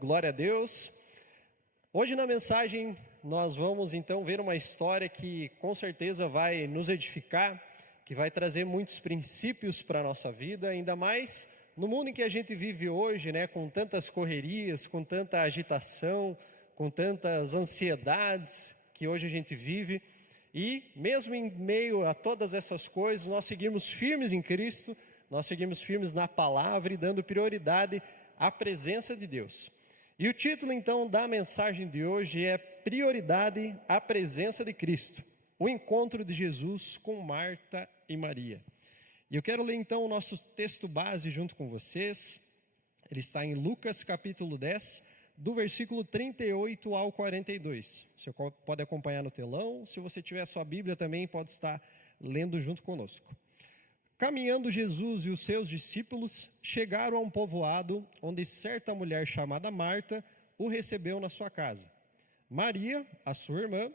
Glória a Deus. Hoje na mensagem nós vamos então ver uma história que com certeza vai nos edificar, que vai trazer muitos princípios para a nossa vida, ainda mais no mundo em que a gente vive hoje, né, com tantas correrias, com tanta agitação, com tantas ansiedades que hoje a gente vive. E mesmo em meio a todas essas coisas, nós seguimos firmes em Cristo, nós seguimos firmes na palavra e dando prioridade à presença de Deus. E o título então da mensagem de hoje é Prioridade à Presença de Cristo, o encontro de Jesus com Marta e Maria. E eu quero ler então o nosso texto base junto com vocês. Ele está em Lucas capítulo 10, do versículo 38 ao 42. Você pode acompanhar no telão, se você tiver a sua Bíblia também pode estar lendo junto conosco. Caminhando Jesus e os seus discípulos chegaram a um povoado onde certa mulher chamada Marta o recebeu na sua casa. Maria, a sua irmã,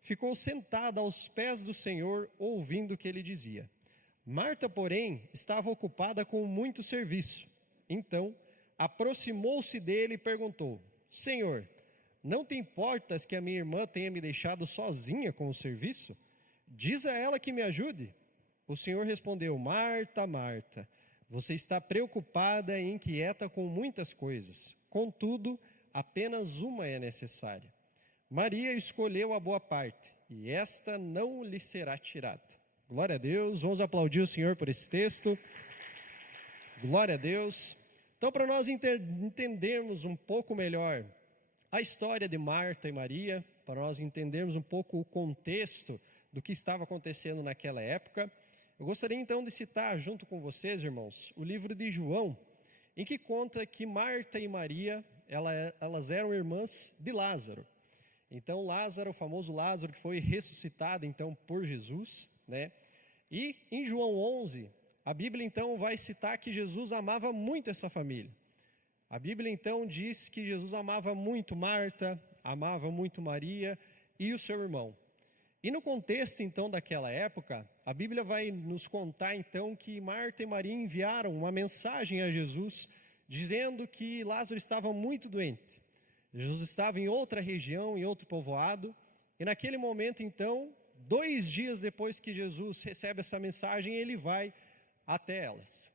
ficou sentada aos pés do Senhor ouvindo o que ele dizia. Marta, porém, estava ocupada com muito serviço. Então, aproximou-se dele e perguntou: Senhor, não te importas que a minha irmã tenha me deixado sozinha com o serviço? Diz a ela que me ajude. O Senhor respondeu: Marta, Marta, você está preocupada e inquieta com muitas coisas. Contudo, apenas uma é necessária. Maria escolheu a boa parte, e esta não lhe será tirada. Glória a Deus, vamos aplaudir o Senhor por esse texto. Glória a Deus. Então, para nós entendermos um pouco melhor a história de Marta e Maria, para nós entendermos um pouco o contexto do que estava acontecendo naquela época, eu gostaria então de citar junto com vocês, irmãos, o livro de João, em que conta que Marta e Maria, elas eram irmãs de Lázaro. Então Lázaro, o famoso Lázaro que foi ressuscitado então por Jesus, né? E em João 11, a Bíblia então vai citar que Jesus amava muito essa família. A Bíblia então diz que Jesus amava muito Marta, amava muito Maria e o seu irmão. E no contexto então daquela época, a Bíblia vai nos contar então que Marta e Maria enviaram uma mensagem a Jesus dizendo que Lázaro estava muito doente. Jesus estava em outra região, em outro povoado, e naquele momento então, 2 dias depois que Jesus recebe essa mensagem, ele vai até elas.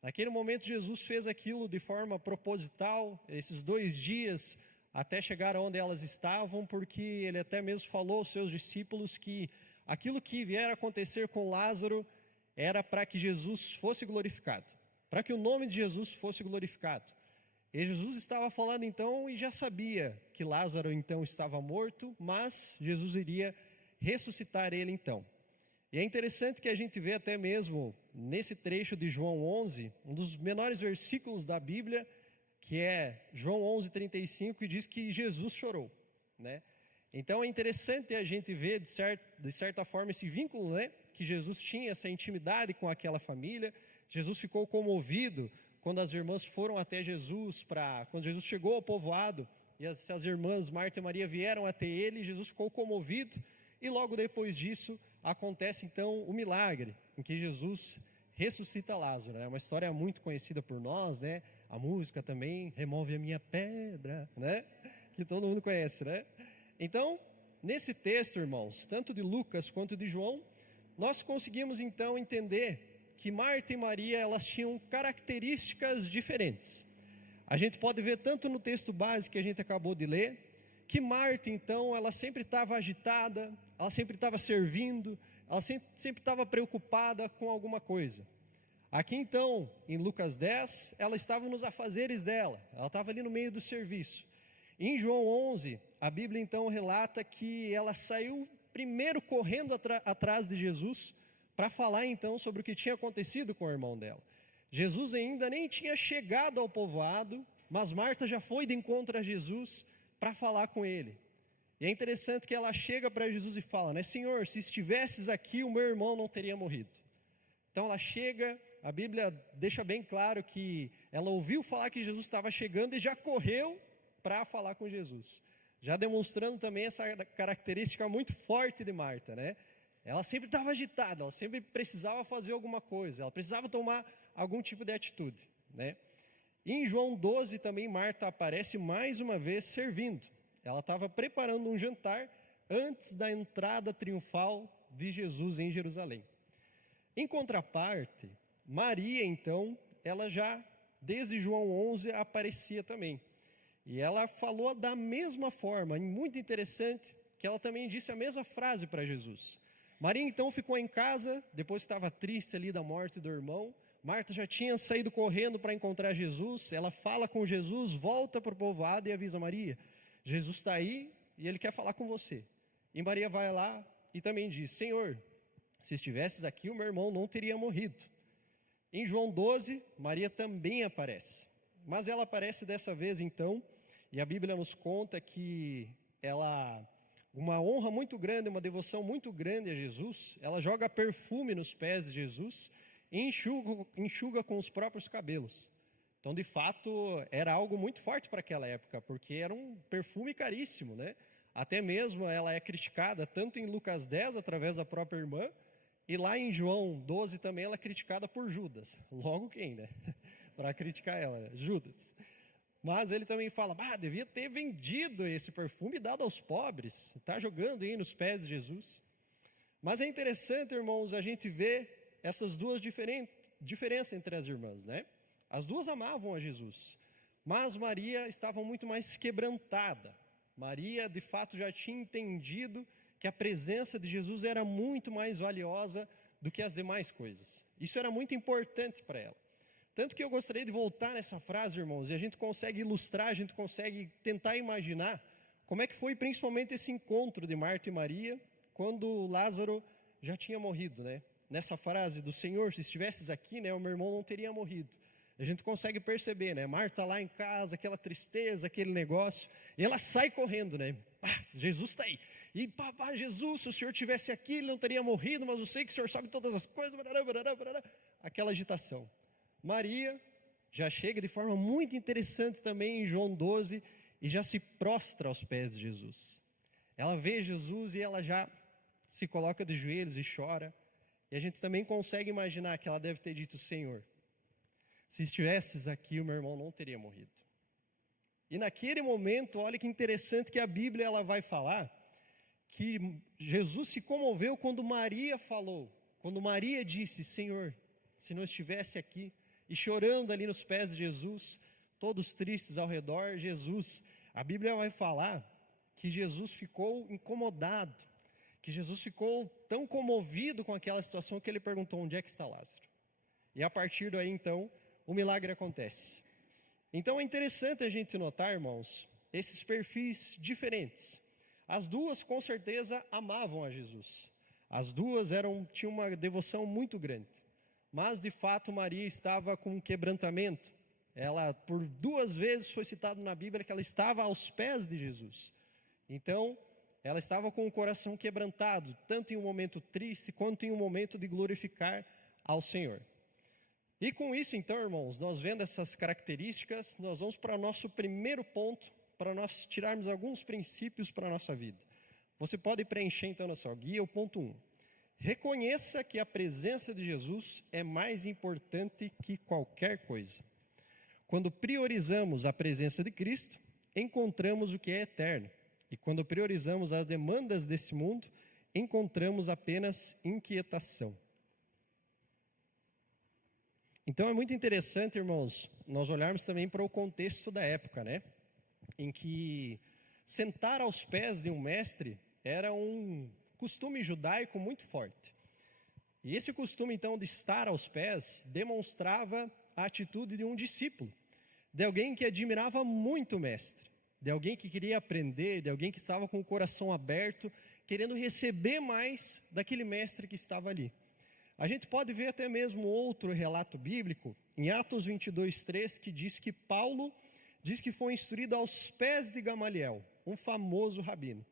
Naquele momento Jesus fez aquilo de forma proposital, esses 2 dias até chegar onde elas estavam, porque ele até mesmo falou aos seus discípulos que aquilo que vier a acontecer com Lázaro era para que Jesus fosse glorificado, para que o nome de Jesus fosse glorificado. E Jesus estava falando então e já sabia que Lázaro então estava morto, mas Jesus iria ressuscitar ele então. E é interessante que a gente vê até mesmo nesse trecho de João 11, um dos menores versículos da Bíblia, que é João 11:35, que diz que Jesus chorou, né? Então é interessante a gente ver de certa forma esse vínculo, né? Que Jesus tinha essa intimidade com aquela família. Jesus ficou comovido quando as irmãs foram até Jesus, quando Jesus chegou ao povoado e as irmãs Marta e Maria vieram até ele, Jesus ficou comovido e logo depois disso acontece então o milagre em que Jesus ressuscita Lázaro. É uma história muito conhecida por nós, né? A música também, Remove a Minha Pedra, né? Que todo mundo conhece, né? Então, nesse texto, irmãos, tanto de Lucas quanto de João, nós conseguimos então entender que Marta e Maria, elas tinham características diferentes. A gente pode ver tanto no texto base que a gente acabou de ler, que Marta então, ela sempre estava agitada, ela sempre estava servindo, ela sempre estava preocupada com alguma coisa. Aqui então, em Lucas 10, ela estava nos afazeres dela, ela estava ali no meio do serviço. Em João 11, a Bíblia então relata que ela saiu primeiro correndo atrás de Jesus para falar então sobre o que tinha acontecido com o irmão dela. Jesus ainda nem tinha chegado ao povoado, mas Marta já foi de encontro a Jesus para falar com ele. E é interessante que ela chega para Jesus e fala, né? Senhor, se estivesses aqui, o meu irmão não teria morrido. Então ela chega, a Bíblia deixa bem claro que ela ouviu falar que Jesus estava chegando e já correu para falar com Jesus. Já demonstrando também essa característica muito forte de Marta, né? Ela sempre estava agitada, ela sempre precisava fazer alguma coisa, ela precisava tomar algum tipo de atitude, né? E em João 12 também Marta aparece mais uma vez servindo. Ela estava preparando um jantar antes da entrada triunfal de Jesus em Jerusalém. Em contraparte, Maria, então, ela já, desde João 11, aparecia também. E ela falou da mesma forma, muito interessante, que ela também disse a mesma frase para Jesus. Maria, então, ficou em casa, depois estava triste ali da morte do irmão. Marta já tinha saído correndo para encontrar Jesus. Ela fala com Jesus, volta para o povoado e avisa Maria. Jesus está aí e ele quer falar com você. E Maria vai lá e também diz, Senhor, se estivesses aqui, o meu irmão não teria morrido. Em João 12, Maria também aparece. Mas ela aparece dessa vez, então, e a Bíblia nos conta que ela, uma honra muito grande, uma devoção muito grande a Jesus, ela joga perfume nos pés de Jesus e enxuga com os próprios cabelos. Então, de fato, era algo muito forte para aquela época, porque era um perfume caríssimo, né? Até mesmo ela é criticada, tanto em Lucas 10, através da própria irmã, e lá em João 12 também ela é criticada por Judas. Logo quem, né? Para criticar ela, né? Judas. Mas ele também fala, devia ter vendido esse perfume e dado aos pobres. Está jogando aí nos pés de Jesus. Mas é interessante, irmãos, a gente ver essas duas diferenças entre as irmãs, né? As duas amavam a Jesus, mas Maria estava muito mais quebrantada. Maria, de fato, já tinha entendido que a presença de Jesus era muito mais valiosa do que as demais coisas. Isso era muito importante para ela. Tanto que eu gostaria de voltar nessa frase, irmãos, e a gente consegue ilustrar, a gente consegue tentar imaginar como é que foi principalmente esse encontro de Marta e Maria, quando Lázaro já tinha morrido, né? Nessa frase do Senhor, se estivesses aqui, né, o meu irmão não teria morrido. A gente consegue perceber, né? Marta lá em casa, aquela tristeza, aquele negócio, e ela sai correndo, né? Jesus está aí. E Jesus, se o Senhor estivesse aqui, ele não teria morrido, mas eu sei que o Senhor sabe todas as coisas, aquela agitação. Maria já chega de forma muito interessante também em João 12 e já se prostra aos pés de Jesus. Ela vê Jesus e ela já se coloca de joelhos e chora. E a gente também consegue imaginar que ela deve ter dito, Senhor, se estivesses aqui, o meu irmão não teria morrido. E naquele momento, olha que interessante que a Bíblia ela vai falar que Jesus se comoveu quando Maria falou, quando Maria disse, Senhor, se não estivesse aqui, e chorando ali nos pés de Jesus, todos tristes ao redor, a Bíblia vai falar que Jesus ficou incomodado, que Jesus ficou tão comovido com aquela situação que ele perguntou, onde é que está Lázaro? E a partir daí, então, o milagre acontece. Então é interessante a gente notar, irmãos, esses perfis diferentes. As duas, com certeza, amavam a Jesus. As duas tinham uma devoção muito grande. Mas, de fato, Maria estava com um quebrantamento. Ela, por 2 vezes, foi citado na Bíblia que ela estava aos pés de Jesus. Então, ela estava com o coração quebrantado, tanto em um momento triste, quanto em um momento de glorificar ao Senhor. E com isso, então, irmãos, nós vendo essas características, nós vamos para o nosso primeiro ponto, para nós tirarmos alguns princípios para a nossa vida. Você pode preencher, então, na sua guia, o ponto 1. Reconheça que a presença de Jesus é mais importante que qualquer coisa. Quando priorizamos a presença de Cristo, encontramos o que é eterno. E quando priorizamos as demandas desse mundo, encontramos apenas inquietação. Então é muito interessante, irmãos, nós olharmos também para o contexto da época, né? Em que sentar aos pés de um mestre era um costume judaico muito forte. E esse costume, então, de estar aos pés, demonstrava a atitude de um discípulo, de alguém que admirava muito o mestre, de alguém que queria aprender, de alguém que estava com o coração aberto, querendo receber mais daquele mestre que estava ali. A gente pode ver até mesmo outro relato bíblico, em Atos 22:3, que diz que Paulo diz que foi instruído aos pés de Gamaliel, um famoso rabino.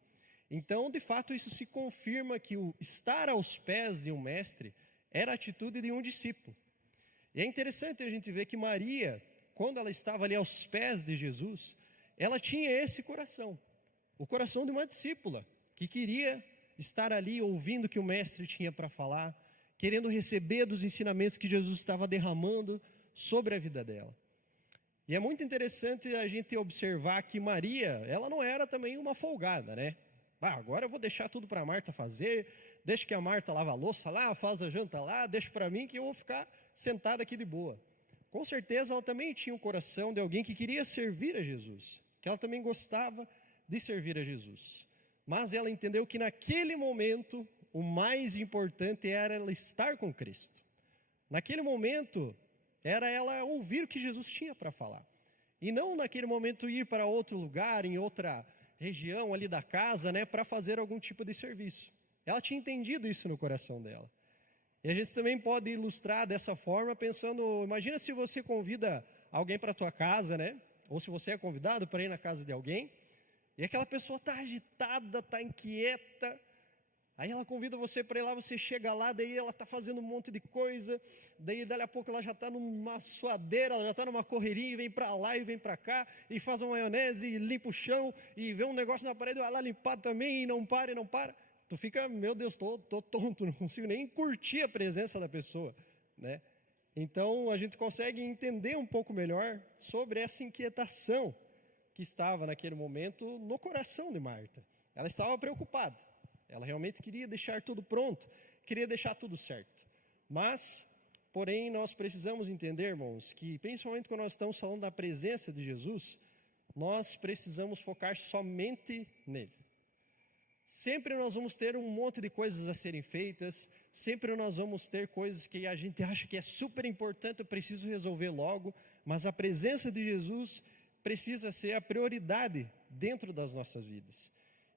Então, de fato, isso se confirma que o estar aos pés de um mestre era a atitude de um discípulo. E é interessante a gente ver que Maria, quando ela estava ali aos pés de Jesus, ela tinha esse coração, o coração de uma discípula, que queria estar ali ouvindo o que o mestre tinha para falar, querendo receber dos ensinamentos que Jesus estava derramando sobre a vida dela. E é muito interessante a gente observar que Maria, ela não era também uma folgada, né? Agora eu vou deixar tudo para a Marta fazer, deixa que a Marta lava a louça lá, faz a janta lá, deixa para mim que eu vou ficar sentada aqui de boa. Com certeza ela também tinha um coração de alguém que queria servir a Jesus, que ela também gostava de servir a Jesus. Mas ela entendeu que naquele momento o mais importante era ela estar com Cristo. Naquele momento era ela ouvir o que Jesus tinha para falar. E não naquele momento ir para outro lugar, em outra região ali da casa, né, para fazer algum tipo de serviço. Ela tinha entendido isso no coração dela. E a gente também pode ilustrar dessa forma pensando, imagina se você convida alguém para a tua casa, né? Ou se você é convidado para ir na casa de alguém, e aquela pessoa está agitada, está inquieta, aí ela convida você para ir lá, você chega lá, daí ela está fazendo um monte de coisa, daí dali a pouco ela já está numa suadeira, ela já está numa correria, e vem para lá e vem para cá, e faz uma maionese, e limpa o chão, e vê um negócio na parede, vai lá limpar também, e não para, e não para. Tu fica, meu Deus, tô tonto, não consigo nem curtir a presença da pessoa, né? Então, a gente consegue entender um pouco melhor sobre essa inquietação que estava naquele momento no coração de Marta. Ela estava preocupada, ela realmente queria deixar tudo pronto, queria deixar tudo certo. Mas, porém, nós precisamos entender, irmãos, que principalmente quando nós estamos falando da presença de Jesus, nós precisamos focar somente nele. Sempre nós vamos ter um monte de coisas a serem feitas, sempre nós vamos ter coisas que a gente acha que é super importante, eu preciso resolver logo, mas a presença de Jesus precisa ser a prioridade dentro das nossas vidas.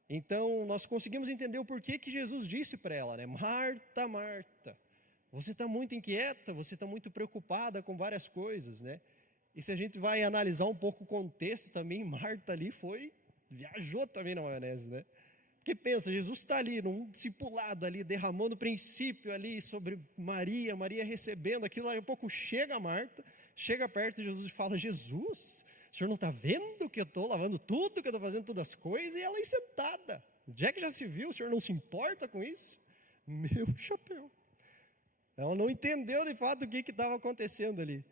Então, nós conseguimos entender o porquê que Jesus disse para ela, né? Marta, Marta, você está muito inquieta, você está muito preocupada com várias coisas, né? E se a gente vai analisar um pouco o contexto também, Marta ali viajou também na maionese, né? Porque pensa, Jesus está ali, num discipulado ali, derramando o princípio ali sobre Maria, Maria recebendo aquilo, aí um pouco chega Marta, chega perto de Jesus e fala, Jesus, o senhor não está vendo que eu estou lavando tudo, que eu estou fazendo todas as coisas, e ela aí sentada, já que já se viu, o senhor não se importa com isso? Meu chapéu. Ela não entendeu de fato o que estava acontecendo ali.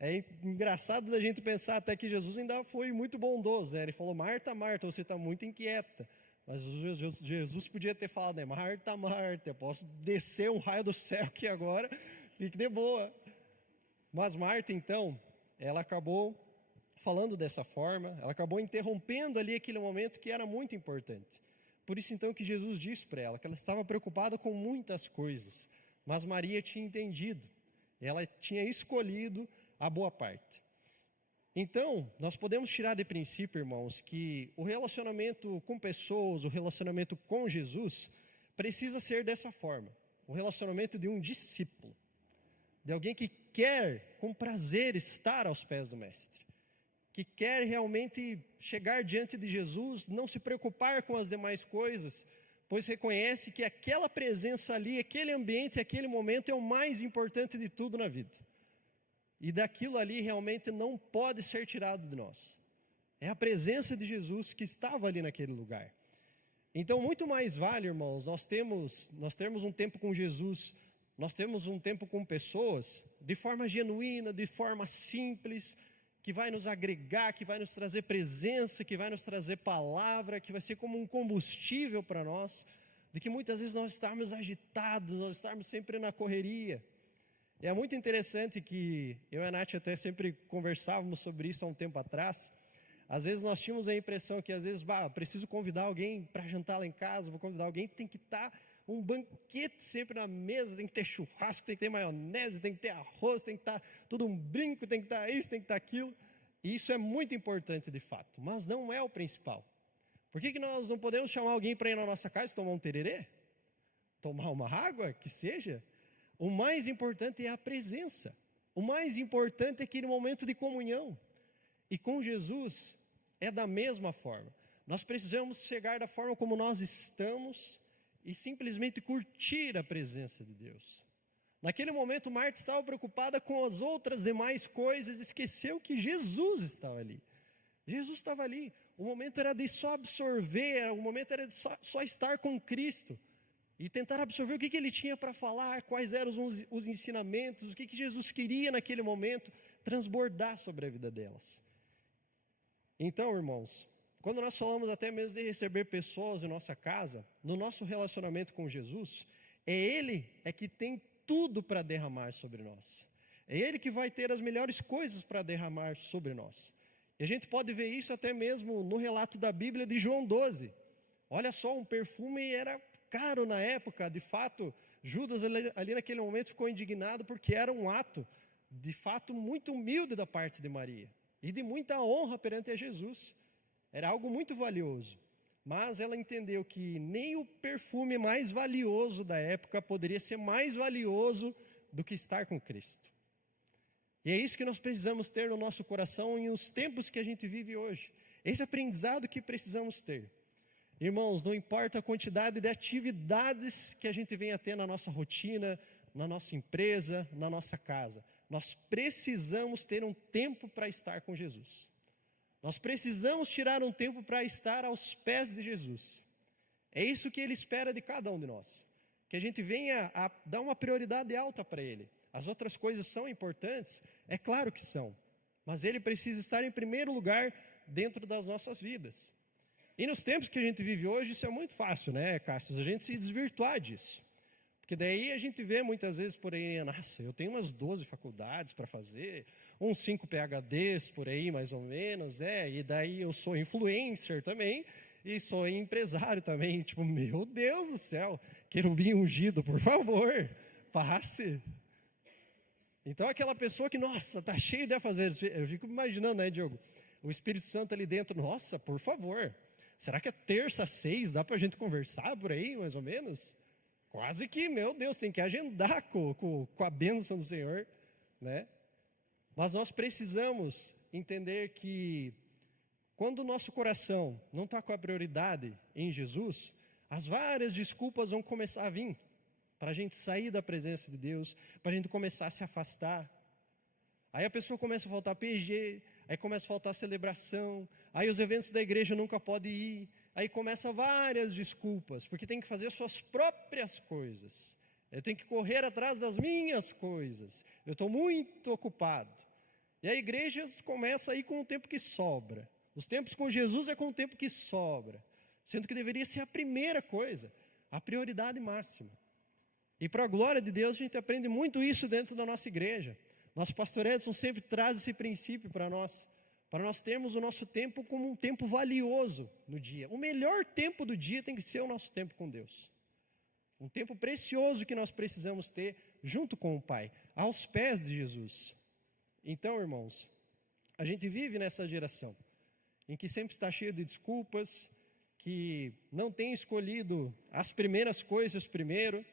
É engraçado da gente pensar até que Jesus ainda foi muito bondoso, né? Ele falou, Marta, Marta, você está muito inquieta. Mas Jesus podia ter falado, né? Marta, Marta, eu posso descer um raio do céu aqui agora, fique de boa. Mas Marta, então, ela acabou falando dessa forma, ela acabou interrompendo ali aquele momento que era muito importante. Por isso, então, que Jesus disse para ela, que ela estava preocupada com muitas coisas, mas Maria tinha entendido, ela tinha escolhido a boa parte. Então, nós podemos tirar de princípio, irmãos, que o relacionamento com pessoas, o relacionamento com Jesus, precisa ser dessa forma. O relacionamento de um discípulo, de alguém que quer com prazer estar aos pés do Mestre, que quer realmente chegar diante de Jesus, não se preocupar com as demais coisas, pois reconhece que aquela presença ali, aquele ambiente, aquele momento é o mais importante de tudo na vida. E daquilo ali realmente não pode ser tirado de nós. É a presença de Jesus que estava ali naquele lugar. Então, muito mais vale, irmãos, nós temos um tempo com Jesus, nós temos um tempo com pessoas, de forma genuína, de forma simples, que vai nos agregar, que vai nos trazer presença, que vai nos trazer palavra, que vai ser como um combustível para nós, de que muitas vezes nós estarmos agitados, nós estarmos sempre na correria. É muito interessante que eu e a Nath até sempre conversávamos sobre isso há um tempo atrás. Às vezes nós tínhamos a impressão que às vezes, preciso convidar alguém para jantar lá em casa, vou convidar alguém, tem que estar um banquete sempre na mesa, tem que ter churrasco, tem que ter maionese, tem que ter arroz, tem que estar tudo um brinco, tem que estar isso, tem que estar aquilo. E isso é muito importante de fato, mas não é o principal. Por que nós não podemos chamar alguém para ir na nossa casa tomar um tererê? Tomar uma água, que seja? O mais importante é a presença. O mais importante é aquele momento de comunhão. E com Jesus é da mesma forma. Nós precisamos chegar da forma como nós estamos e simplesmente curtir a presença de Deus. Naquele momento, Marta estava preocupada com as outras demais coisas, esqueceu que Jesus estava ali. Jesus estava ali. O momento era de só absorver, o momento era de só estar com Cristo. E tentar absorver o que ele tinha para falar, quais eram os ensinamentos, o que Jesus queria naquele momento, transbordar sobre a vida delas. Então, irmãos, quando nós falamos até mesmo de receber pessoas em nossa casa, no nosso relacionamento com Jesus, Ele que tem tudo para derramar sobre nós. É Ele que vai ter as melhores coisas para derramar sobre nós. E a gente pode ver isso até mesmo no relato da Bíblia de João 12. Olha só, um perfume era caro na época, de fato, Judas ali naquele momento ficou indignado porque era um ato, de fato, muito humilde da parte de Maria e de muita honra perante a Jesus. Era algo muito valioso, mas ela entendeu que nem o perfume mais valioso da época poderia ser mais valioso do que estar com Cristo. E é isso que nós precisamos ter no nosso coração em os tempos que a gente vive hoje. Esse aprendizado que precisamos ter. Irmãos, não importa a quantidade de atividades que a gente venha ter na nossa rotina, na nossa empresa, na nossa casa. Nós precisamos ter um tempo para estar com Jesus. Nós precisamos tirar um tempo para estar aos pés de Jesus. É isso que Ele espera de cada um de nós. Que a gente venha a dar uma prioridade alta para Ele. As outras coisas são importantes? É claro que são. Mas Ele precisa estar em primeiro lugar dentro das nossas vidas. E nos tempos que a gente vive hoje, isso é muito fácil, né, Cássio? A gente se desvirtuar disso. Porque daí a gente vê muitas vezes por aí, nossa, eu tenho umas 12 faculdades para fazer, uns 5 PhDs por aí, mais ou menos, e daí eu sou influencer também, e sou empresário também. Tipo, meu Deus do céu, querubim ungido, por favor, passe. Então aquela pessoa que, nossa, está cheio de afazeres, eu fico imaginando, né, Diogo? O Espírito Santo ali dentro, nossa, por favor, será que é terça, 6, dá para a gente conversar por aí, mais ou menos? Quase que, meu Deus, tem que agendar com a bênção do Senhor, né? Mas nós precisamos entender que quando o nosso coração não está com a prioridade em Jesus, as várias desculpas vão começar a vir para a gente sair da presença de Deus, para a gente começar a se afastar. Aí a pessoa começa a faltar PG, aí começa a faltar celebração, aí os eventos da igreja nunca podem ir, aí começa várias desculpas, porque tem que fazer suas próprias coisas. Eu tenho que correr atrás das minhas coisas. Eu estou muito ocupado. E a igreja começa aí com o tempo que sobra. Os tempos com Jesus é com o tempo que sobra. Sendo que deveria ser a primeira coisa, a prioridade máxima. E para a glória de Deus, a gente aprende muito isso dentro da nossa igreja. Nosso pastor Edson sempre traz esse princípio para nós termos o nosso tempo como um tempo valioso no dia. O melhor tempo do dia tem que ser o nosso tempo com Deus. Um tempo precioso que nós precisamos ter junto com o Pai, aos pés de Jesus. Então, irmãos, a gente vive nessa geração em que sempre está cheio de desculpas, que não tem escolhido as primeiras coisas primeiro,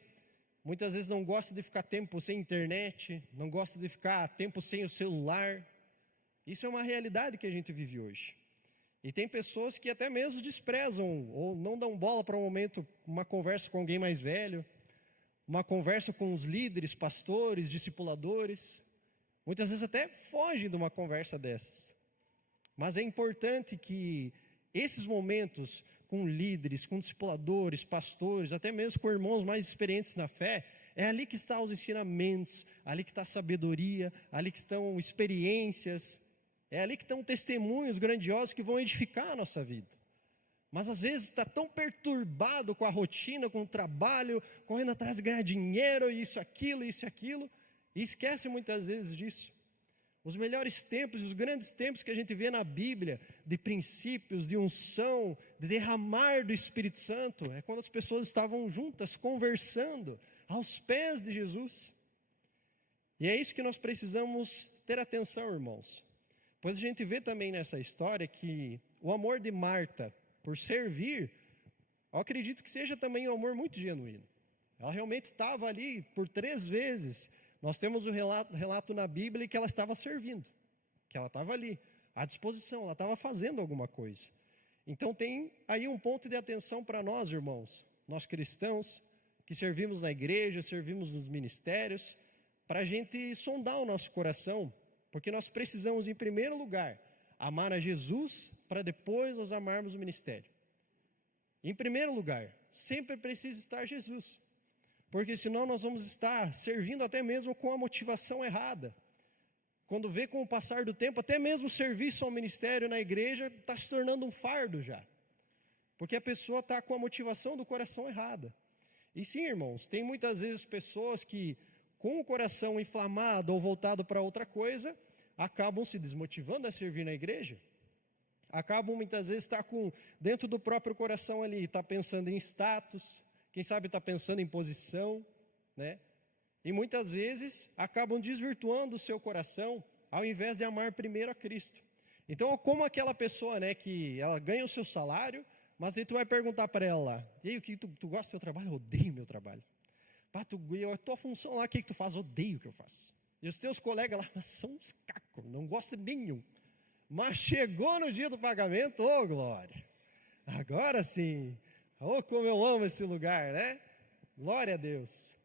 muitas vezes não gosta de ficar tempo sem internet, não gosta de ficar tempo sem o celular. Isso é uma realidade que a gente vive hoje. E tem pessoas que até mesmo desprezam ou não dão bola para um momento, uma conversa com alguém mais velho, uma conversa com os líderes, pastores, discipuladores. Muitas vezes até fogem de uma conversa dessas. Mas é importante que esses momentos com líderes, com discipuladores, pastores, até mesmo com irmãos mais experientes na fé, é ali que estão os ensinamentos, ali que está a sabedoria, ali que estão experiências, é ali que estão testemunhos grandiosos que vão edificar a nossa vida. Mas às vezes está tão perturbado com a rotina, com o trabalho, correndo atrás de ganhar dinheiro, isso, aquilo, e esquece muitas vezes disso. Os melhores tempos, os grandes tempos que a gente vê na Bíblia, de princípios, de unção, de derramar do Espírito Santo, é quando as pessoas estavam juntas, conversando, aos pés de Jesus. E é isso que nós precisamos ter atenção, irmãos. Pois a gente vê também nessa história que o amor de Marta por servir, eu acredito que seja também um amor muito genuíno. Ela realmente estava ali por 3 vezes. Nós temos o relato na Bíblia que ela estava servindo, que ela estava ali, à disposição, ela estava fazendo alguma coisa. Então tem aí um ponto de atenção para nós, irmãos, nós cristãos, que servimos na igreja, servimos nos ministérios, para a gente sondar o nosso coração, porque nós precisamos, em primeiro lugar, amar a Jesus, para depois nós amarmos o ministério. Em primeiro lugar, sempre precisa estar Jesus. Porque senão nós vamos estar servindo até mesmo com a motivação errada. quando vê com o passar do tempo, até mesmo o serviço ao ministério na igreja está se tornando um fardo já. Porque a pessoa está com a motivação do coração errada. E sim, irmãos, tem muitas vezes pessoas que, com o coração inflamado ou voltado para outra coisa, acabam se desmotivando a servir na igreja. Acabam muitas vezes dentro do próprio coração ali, está pensando em status, quem sabe está pensando em posição, né? E muitas vezes acabam desvirtuando o seu coração, ao invés de amar primeiro a Cristo. Então, como aquela pessoa, né, que ela ganha o seu salário, mas aí tu vai perguntar para ela lá, e aí, o que tu gosta do seu trabalho? Eu odeio meu trabalho. Pá, a tua função lá, o que tu faz? Eu odeio o que eu faço. E os teus colegas lá, mas são uns cacos, não gostam de nenhum. Mas chegou no dia do pagamento, ô glória, agora sim, ô como eu amo esse lugar, né? Glória a Deus.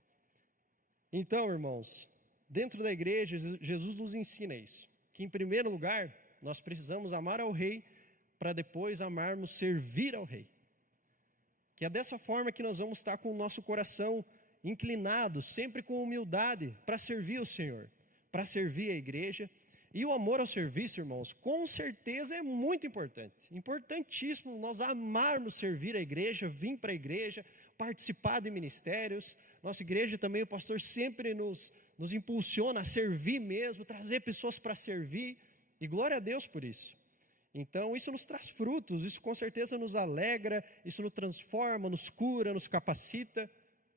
Então, irmãos, dentro da igreja, Jesus nos ensina isso, que em primeiro lugar, nós precisamos amar ao Rei, para depois amarmos servir ao Rei. Que é dessa forma que nós vamos estar com o nosso coração inclinado, sempre com humildade, para servir o Senhor, para servir a igreja. E o amor ao serviço, irmãos, com certeza é muito importante, importantíssimo nós amarmos servir a igreja, vir para a igreja, participar de ministérios. Nossa igreja também, o pastor sempre nos impulsiona a servir mesmo, trazer pessoas para servir, e glória a Deus por isso. Então isso nos traz frutos, isso com certeza nos alegra, isso nos transforma, nos cura, nos capacita,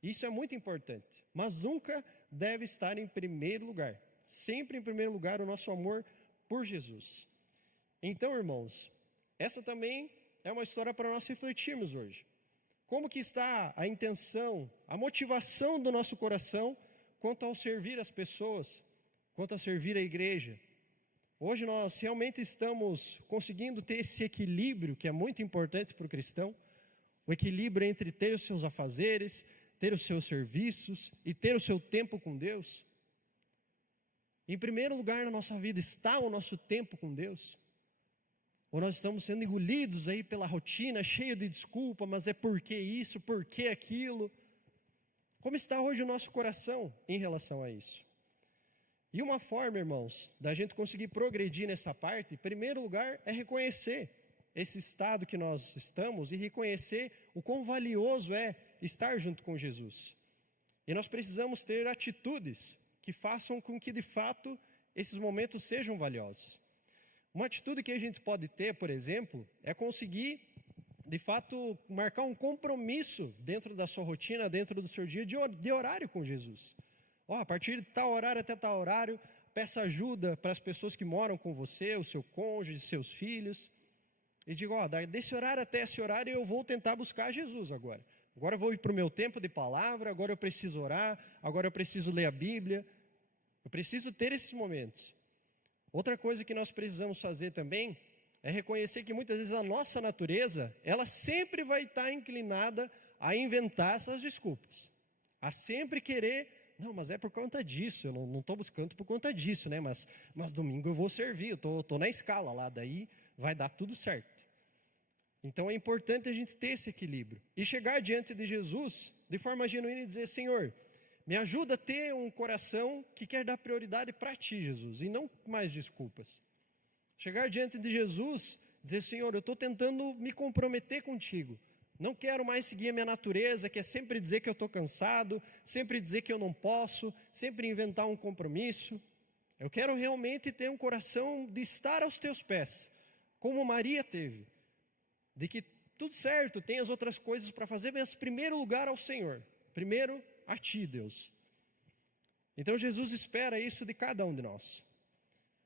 isso é muito importante, mas nunca deve estar em primeiro lugar. Sempre em primeiro lugar o nosso amor por Jesus. Então, irmãos, essa também é uma história para nós refletirmos hoje. Como que está a intenção, a motivação do nosso coração quanto ao servir as pessoas, quanto a servir a igreja? Hoje nós realmente estamos conseguindo ter esse equilíbrio que é muito importante para o cristão, o equilíbrio entre ter os seus afazeres, ter os seus serviços e ter o seu tempo com Deus. Em primeiro lugar na nossa vida está o nosso tempo com Deus? Ou nós estamos sendo engolidos aí pela rotina, cheio de desculpa, mas é por que isso, por que aquilo? Como está hoje o nosso coração em relação a isso? E uma forma, irmãos, da gente conseguir progredir nessa parte, em primeiro lugar, é reconhecer esse estado que nós estamos e reconhecer o quão valioso é estar junto com Jesus. E nós precisamos ter atitudes que façam com que, de fato, esses momentos sejam valiosos. Uma atitude que a gente pode ter, por exemplo, é conseguir, de fato, marcar um compromisso dentro da sua rotina, dentro do seu dia, de horário com Jesus. A partir de tal horário até tal horário, peça ajuda para as pessoas que moram com você, o seu cônjuge, seus filhos. E diga, desse horário até esse horário eu vou tentar buscar Jesus agora. Agora eu vou ir para o meu tempo de palavra, agora eu preciso orar, agora eu preciso ler a Bíblia. Eu preciso ter esses momentos. Outra coisa que nós precisamos fazer também é reconhecer que muitas vezes a nossa natureza, ela sempre vai estar inclinada a inventar essas desculpas. A sempre querer, não, mas é por conta disso, eu não estou buscando por conta disso, né? Mas domingo eu vou servir, eu estou na escala lá, daí vai dar tudo certo. Então é importante a gente ter esse equilíbrio. E chegar diante de Jesus de forma genuína e dizer, Senhor, me ajuda a ter um coração que quer dar prioridade para Ti, Jesus, e não mais desculpas. Chegar diante de Jesus, dizer, Senhor, eu estou tentando me comprometer contigo. Não quero mais seguir a minha natureza, que é sempre dizer que eu estou cansado, sempre dizer que eu não posso, sempre inventar um compromisso. Eu quero realmente ter um coração de estar aos Teus pés, como Maria teve. De que tudo certo, tem as outras coisas para fazer, mas primeiro lugar ao Senhor. Primeiro a Ti, Deus. Então Jesus espera isso de cada um de nós.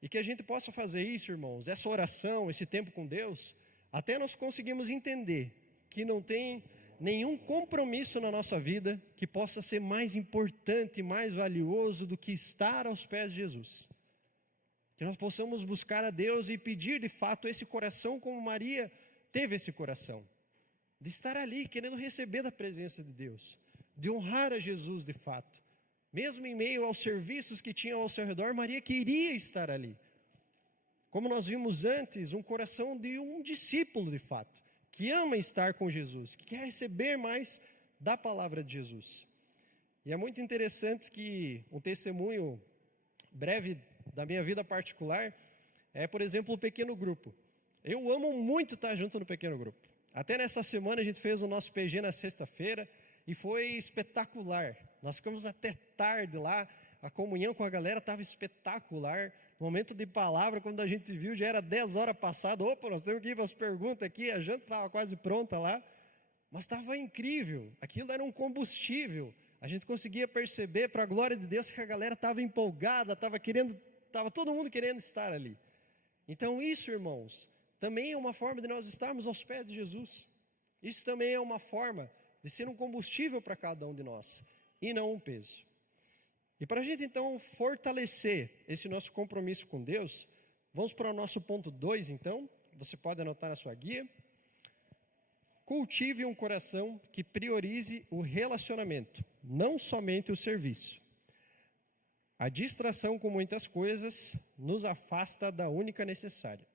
E que a gente possa fazer isso, irmãos, essa oração, esse tempo com Deus, até nós conseguimos entender que não tem nenhum compromisso na nossa vida que possa ser mais importante, mais valioso do que estar aos pés de Jesus. Que nós possamos buscar a Deus e pedir de fato esse coração como Maria teve esse coração. De estar ali, querendo receber da presença de Deus. De honrar a Jesus de fato. Mesmo em meio aos serviços que tinham ao seu redor, Maria queria estar ali. Como nós vimos antes, um coração de um discípulo de fato, que ama estar com Jesus, que quer receber mais da palavra de Jesus. E é muito interessante que um testemunho breve da minha vida particular é, por exemplo, o pequeno grupo. Eu amo muito estar junto no pequeno grupo. Até nessa semana a gente fez o nosso PG na sexta-feira e foi espetacular. Nós ficamos até tarde lá, a comunhão com a galera estava espetacular. No momento de palavra, quando a gente viu, já era 10 horas passadas. Opa, nós temos que ir para as perguntas aqui, a janta estava quase pronta lá. Mas estava incrível, aquilo era um combustível. A gente conseguia perceber, para a glória de Deus, que a galera estava empolgada, estava todo mundo querendo estar ali. Então isso, irmãos, também é uma forma de nós estarmos aos pés de Jesus. Isso também é uma forma de ser um combustível para cada um de nós, e não um peso. E para a gente então fortalecer esse nosso compromisso com Deus, vamos para o nosso ponto 2 então, você pode anotar na sua guia. Cultive um coração que priorize o relacionamento, não somente o serviço. A distração com muitas coisas nos afasta da única necessária.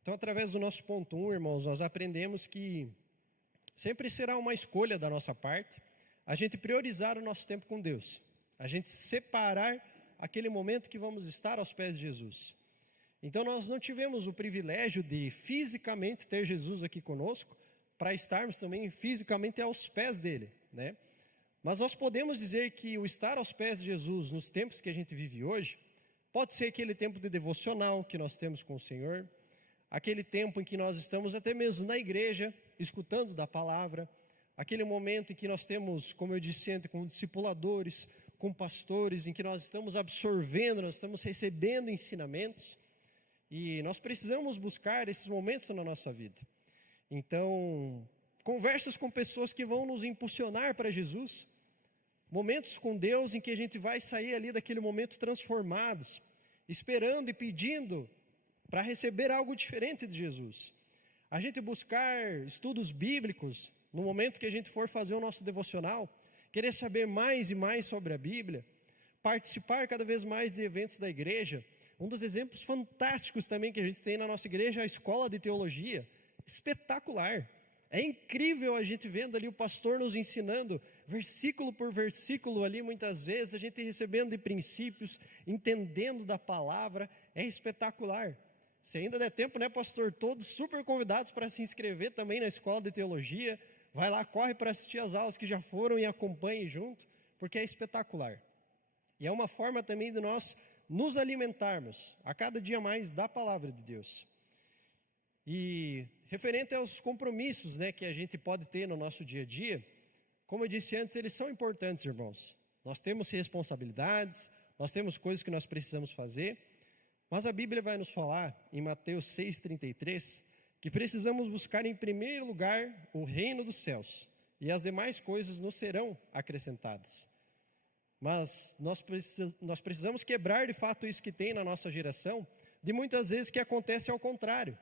Então, através do nosso ponto 1, irmãos, nós aprendemos que sempre será uma escolha da nossa parte a gente priorizar o nosso tempo com Deus, a gente separar aquele momento que vamos estar aos pés de Jesus. Então nós não tivemos o privilégio de fisicamente ter Jesus aqui conosco, para estarmos também fisicamente aos pés dele, né? Mas nós podemos dizer que o estar aos pés de Jesus nos tempos que a gente vive hoje, pode ser aquele tempo de devocional que nós temos com o Senhor, aquele tempo em que nós estamos até mesmo na igreja, escutando da palavra, aquele momento em que nós temos, como eu disse antes, com discipuladores, com pastores, em que nós estamos absorvendo, nós estamos recebendo ensinamentos, e nós precisamos buscar esses momentos na nossa vida. Então, conversas com pessoas que vão nos impulsionar para Jesus, momentos com Deus em que a gente vai sair ali daquele momento transformados, esperando e pedindo para receber algo diferente de Jesus. A gente buscar estudos bíblicos, no momento que a gente for fazer o nosso devocional, querer saber mais e mais sobre a Bíblia, participar cada vez mais de eventos da igreja. Um dos exemplos fantásticos também que a gente tem na nossa igreja é a escola de teologia, espetacular. É incrível a gente vendo ali o pastor nos ensinando, versículo por versículo ali, muitas vezes, a gente recebendo de princípios, entendendo da palavra, é espetacular. Se ainda der tempo, né, pastor, todos super convidados para se inscrever também na escola de teologia, vai lá, corre para assistir as aulas que já foram e acompanhe junto, porque é espetacular. E é uma forma também de nós nos alimentarmos a cada dia mais da palavra de Deus. E referente aos compromissos, né, que a gente pode ter no nosso dia a dia, como eu disse antes, eles são importantes, irmãos. Nós temos responsabilidades, nós temos coisas que nós precisamos fazer, mas a Bíblia vai nos falar, em Mateus 6,33, que precisamos buscar em primeiro lugar o reino dos céus, e as demais coisas nos serão acrescentadas. Mas nós precisamos quebrar de fato isso que tem na nossa geração, de muitas vezes que acontece ao contrário.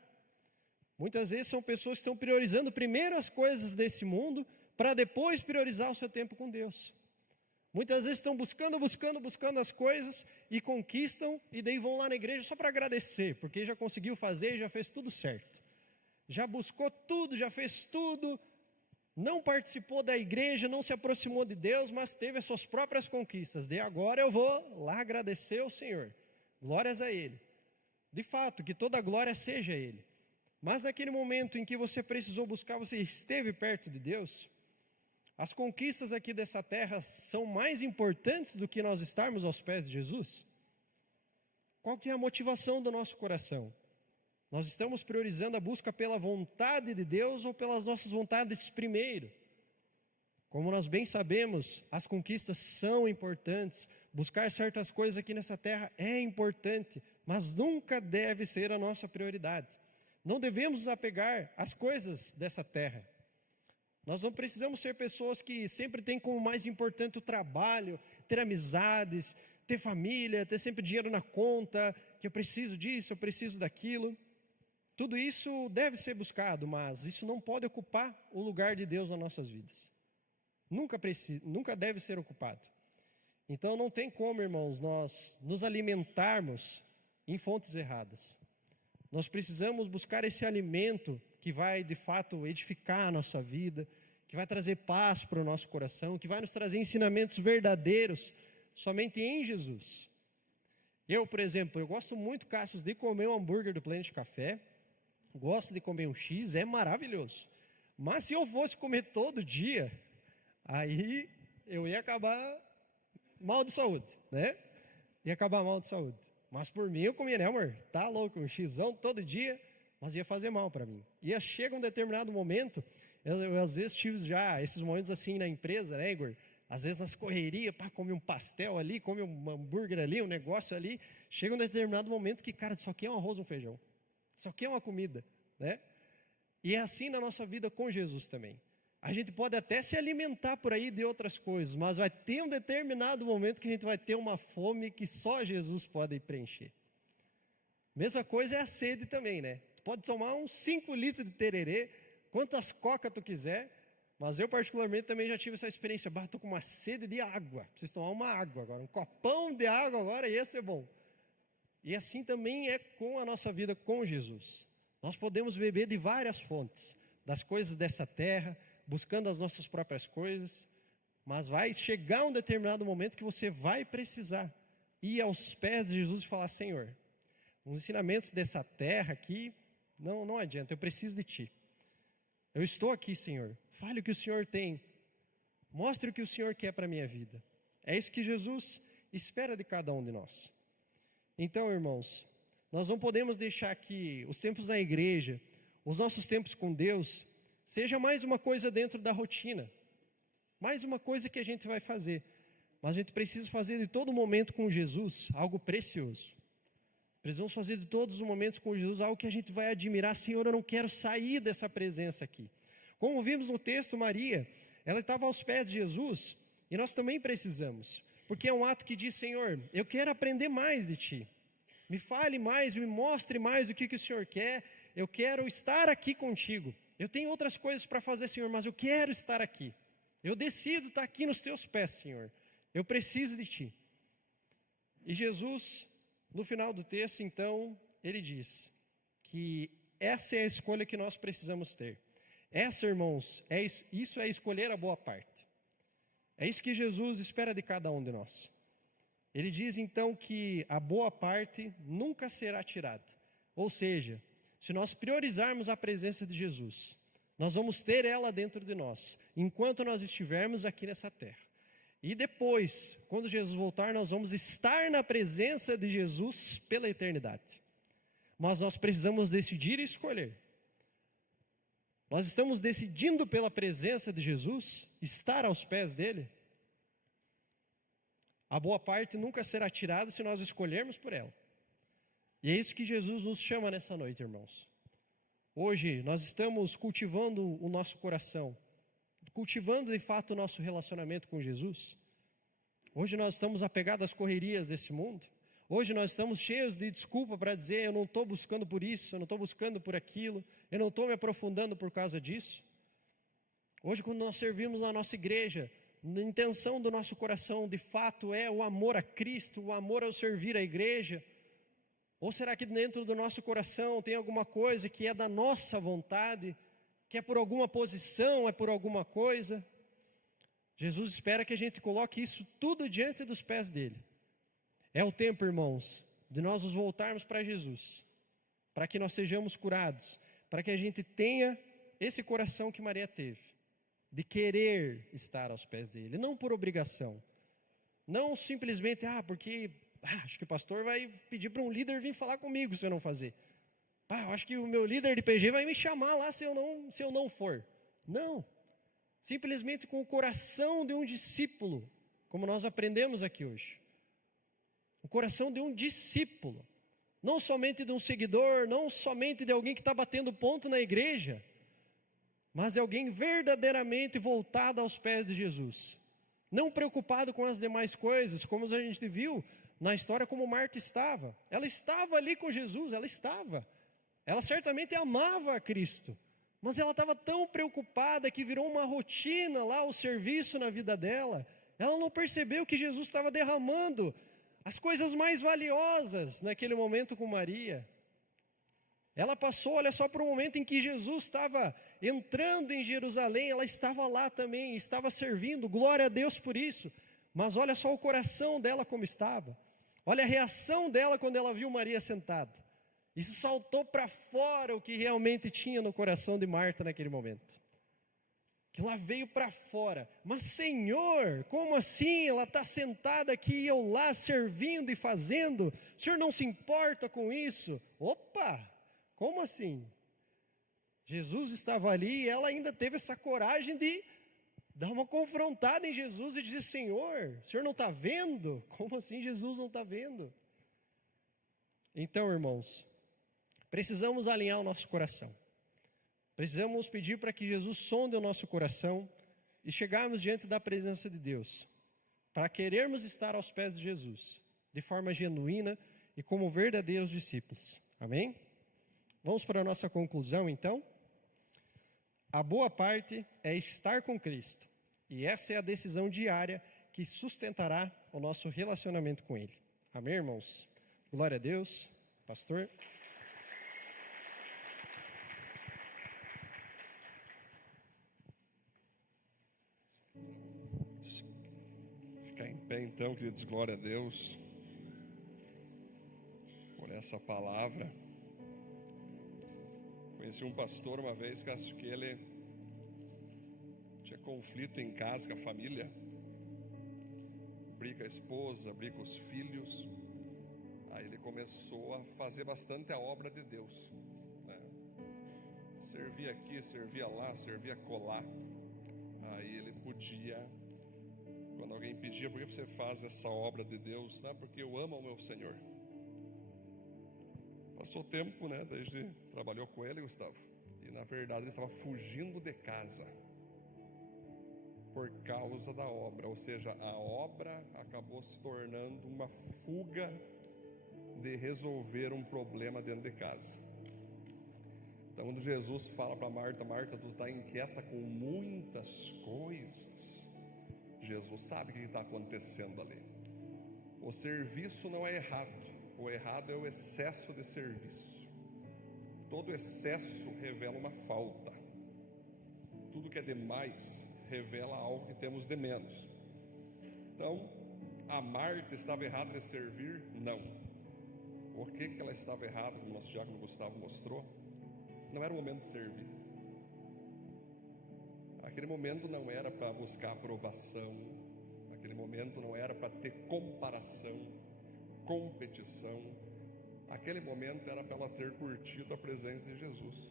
Muitas vezes são pessoas que estão priorizando primeiro as coisas desse mundo, para depois priorizar o seu tempo com Deus. Muitas vezes estão buscando as coisas e conquistam, e daí vão lá na igreja só para agradecer, porque já conseguiu fazer e já fez tudo certo. Já buscou tudo, já fez tudo, não participou da igreja, não se aproximou de Deus, mas teve as suas próprias conquistas. De agora eu vou lá agradecer ao Senhor. Glórias a Ele. De fato, que toda a glória seja a Ele. Mas naquele momento em que você precisou buscar, você esteve perto de Deus, as conquistas aqui dessa terra são mais importantes do que nós estarmos aos pés de Jesus? Qual que é a motivação do nosso coração? Nós estamos priorizando a busca pela vontade de Deus ou pelas nossas vontades primeiro? Como nós bem sabemos, as conquistas são importantes, buscar certas coisas aqui nessa terra é importante, mas nunca deve ser a nossa prioridade. Não devemos nos apegar às coisas dessa terra. Nós não precisamos ser pessoas que sempre têm como mais importante o trabalho, ter amizades, ter família, ter sempre dinheiro na conta, que eu preciso disso, eu preciso daquilo. Tudo isso deve ser buscado, mas isso não pode ocupar o lugar de Deus nas nossas vidas. Nunca deve ser ocupado. Então não tem como, irmãos, nós nos alimentarmos em fontes erradas. Nós precisamos buscar esse alimento que vai, de fato, edificar a nossa vida, que vai trazer paz para o nosso coração, que vai nos trazer ensinamentos verdadeiros somente em Jesus. Eu, por exemplo, eu gosto muito, Cassius, de comer um hambúrguer do Planet Café, gosto de comer um X, é maravilhoso. Mas se eu fosse comer todo dia, aí eu ia acabar mal de saúde, né? Ia acabar mal de saúde. Mas por mim eu comia, né, amor? Tá louco, um Xão todo dia, mas ia fazer mal para mim. E chega um determinado momento, eu às vezes tive já esses momentos assim na empresa, né, Igor? Às vezes nas correrias, come um pastel ali, come um hambúrguer ali, um negócio ali. Chega um determinado momento que, cara, isso aqui é um arroz e um feijão. Isso aqui é uma comida, né? E é assim na nossa vida com Jesus também. A gente pode até se alimentar por aí de outras coisas, mas vai ter um determinado momento que a gente vai ter uma fome que só Jesus pode preencher. Mesma coisa é a sede também, né? Tu pode tomar uns 5 litros de tererê, quantas coca tu quiser, mas eu particularmente também já tive essa experiência. Estou com uma sede de água, preciso tomar uma água agora, um copão de água agora, ia ser bom. E assim também é com a nossa vida com Jesus. Nós podemos beber de várias fontes, das coisas dessa terra, buscando as nossas próprias coisas, mas vai chegar um determinado momento que você vai precisar ir aos pés de Jesus e falar: Senhor, os ensinamentos dessa terra aqui, não adianta, eu preciso de Ti. Eu estou aqui, Senhor, fale o que o Senhor tem, mostre o que o Senhor quer para a minha vida. É isso que Jesus espera de cada um de nós. Então, irmãos, nós não podemos deixar que os tempos na igreja, os nossos tempos com Deus, seja mais uma coisa dentro da rotina, mais uma coisa que a gente vai fazer, mas a gente precisa fazer de todo momento com Jesus algo precioso. Precisamos fazer de todos os momentos com Jesus algo que a gente vai admirar. Senhor, eu não quero sair dessa presença aqui. Como vimos no texto, Maria, ela estava aos pés de Jesus, e nós também precisamos, porque é um ato que diz: Senhor, eu quero aprender mais de Ti. Me fale mais, me mostre mais o que o Senhor quer. Eu quero estar aqui contigo. Eu tenho outras coisas para fazer, Senhor, mas eu quero estar aqui. Eu decido estar aqui nos Teus pés, Senhor. Eu preciso de Ti. E Jesus, no final do texto, então, Ele diz que essa é a escolha que nós precisamos ter. Essa, irmãos, isso é escolher a boa parte. É isso que Jesus espera de cada um de nós. Ele diz então que a boa parte nunca será tirada. Ou seja, se nós priorizarmos a presença de Jesus, nós vamos ter ela dentro de nós, enquanto nós estivermos aqui nessa terra. E depois, quando Jesus voltar, nós vamos estar na presença de Jesus pela eternidade. Mas nós precisamos decidir e escolher. Nós estamos decidindo pela presença de Jesus, estar aos pés dele. A boa parte nunca será tirada se nós escolhermos por ela. E é isso que Jesus nos chama nessa noite, irmãos. Hoje nós estamos cultivando o nosso coração, cultivando de fato o nosso relacionamento com Jesus. Hoje nós estamos apegados às correrias desse mundo. Hoje nós estamos cheios de desculpa para dizer: eu não estou buscando por isso, eu não estou buscando por aquilo, eu não estou me aprofundando por causa disso. Hoje, quando nós servimos na nossa igreja, a intenção do nosso coração de fato é o amor a Cristo, o amor ao servir a igreja? Ou será que dentro do nosso coração tem alguma coisa que é da nossa vontade, que é por alguma posição, é por alguma coisa? Jesus espera que a gente coloque isso tudo diante dos pés dele. É o tempo, irmãos, de nós nos voltarmos para Jesus, para que nós sejamos curados, para que a gente tenha esse coração que Maria teve, de querer estar aos pés dele, não por obrigação, não simplesmente, porque acho que o pastor vai pedir para um líder vir falar comigo se eu não fazer. Acho que o meu líder de PG vai me chamar lá se eu não for. Não, simplesmente com o coração de um discípulo, como nós aprendemos aqui hoje. O coração de um discípulo, não somente de um seguidor, não somente de alguém que está batendo ponto na igreja, mas de alguém verdadeiramente voltado aos pés de Jesus, não preocupado com as demais coisas, como a gente viu na história como Marta estava. Ela estava ali com Jesus, ela certamente amava a Cristo, mas ela estava tão preocupada que virou uma rotina lá o serviço na vida dela. Ela não percebeu que Jesus estava derramando as coisas mais valiosas naquele momento com Maria. Ela passou, olha só, por um momento em que Jesus estava entrando em Jerusalém, ela estava lá também, estava servindo, glória a Deus por isso. Mas olha só o coração dela como estava. Olha a reação dela quando ela viu Maria sentada. Isso saltou para fora o que realmente tinha no coração de Marta naquele momento. Que lá veio para fora. Mas Senhor, como assim? Ela está sentada aqui e eu lá servindo e fazendo. O Senhor não se importa com isso? Opa, como assim? Jesus estava ali e ela ainda teve essa coragem de dar uma confrontada em Jesus e dizer: Senhor, o Senhor não está vendo? Como assim Jesus não está vendo? Então, irmãos, precisamos alinhar o nosso coração. Precisamos pedir para que Jesus sonde o nosso coração e chegarmos diante da presença de Deus, para querermos estar aos pés de Jesus, de forma genuína e como verdadeiros discípulos. Amém? Vamos para a nossa conclusão, então. A boa parte é estar com Cristo, e essa é a decisão diária que sustentará o nosso relacionamento com Ele. Amém, irmãos? Glória a Deus. Pastor. Ficar em pé então, queridos, glória a Deus por essa palavra. Conheci um pastor uma vez que acho que ele tinha conflito em casa com a família, briga a esposa, briga com os filhos. Aí ele começou a fazer bastante a obra de Deus, né? Servia aqui, servia lá, servia colar. Aí ele podia, quando alguém pedia: por que você faz essa obra de Deus? Não, porque eu amo o meu Senhor. Passou tempo, né? Desde trabalhou com ele, Gustavo, e na verdade ele estava fugindo de casa por causa da obra, ou seja, a obra acabou se tornando uma fuga de resolver um problema dentro de casa. Então, quando Jesus fala para Marta: Marta, tu está inquieta com muitas coisas, Jesus sabe o que está acontecendo ali. O serviço não é errado, o errado é o excesso de serviço. Todo excesso revela uma falta. Tudo que é demais revela algo que temos de menos. Então, a Marta estava errada de servir? Não. Por que ela estava errada, como o nosso diácono Gustavo mostrou? Não era o momento de servir. Aquele momento não era para buscar aprovação. Aquele momento não era para ter comparação, competição. Aquele momento era para ela ter curtido a presença de Jesus.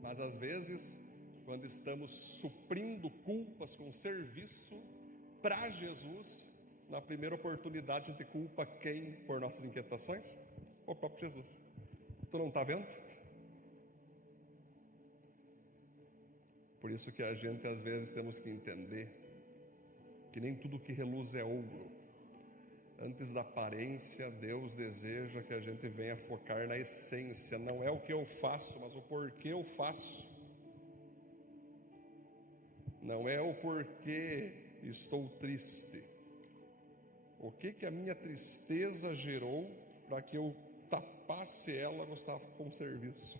Mas às vezes, quando estamos suprindo culpas com serviço para Jesus, na primeira oportunidade a gente culpa quem por nossas inquietações? O próprio Jesus. Tu não está vendo? Por isso que a gente às vezes temos que entender que nem tudo que reluz é ouro. Antes da aparência, Deus deseja que a gente venha focar na essência. Não é o que eu faço, mas o porquê eu faço. Não é o porquê estou triste. O que a minha tristeza gerou para que eu tapasse ela, Gustavo, com serviço?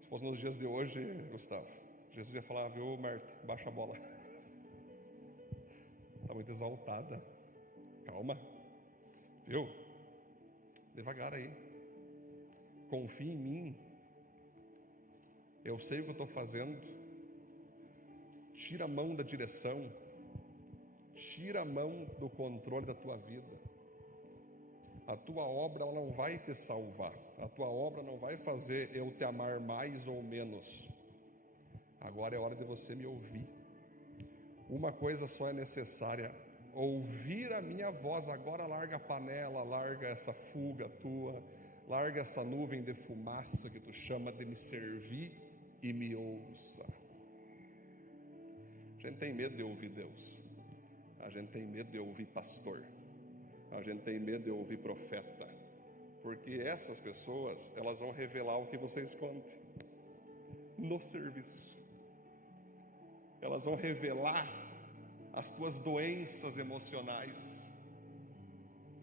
Se fosse nos dias de hoje, Gustavo, Jesus ia falar: viu, Marta, baixa a bola. Está muito exaltada. Calma. Viu? Devagar aí. Confia em mim. Eu sei o que eu estou fazendo. Tira a mão da direção. Tira a mão do controle da tua vida. A tua obra ela não vai te salvar. A tua obra não vai fazer eu te amar mais ou menos. Agora é hora de você me ouvir. Uma coisa só é necessária: ouvir a minha voz. Agora larga a panela, larga essa fuga tua, larga essa nuvem de fumaça que tu chama de me servir e me ouça. A gente tem medo de ouvir Deus. A gente tem medo de ouvir pastor. A gente tem medo de ouvir profeta. Porque essas pessoas, elas vão revelar o que você esconde no serviço. Elas vão revelar as tuas doenças emocionais,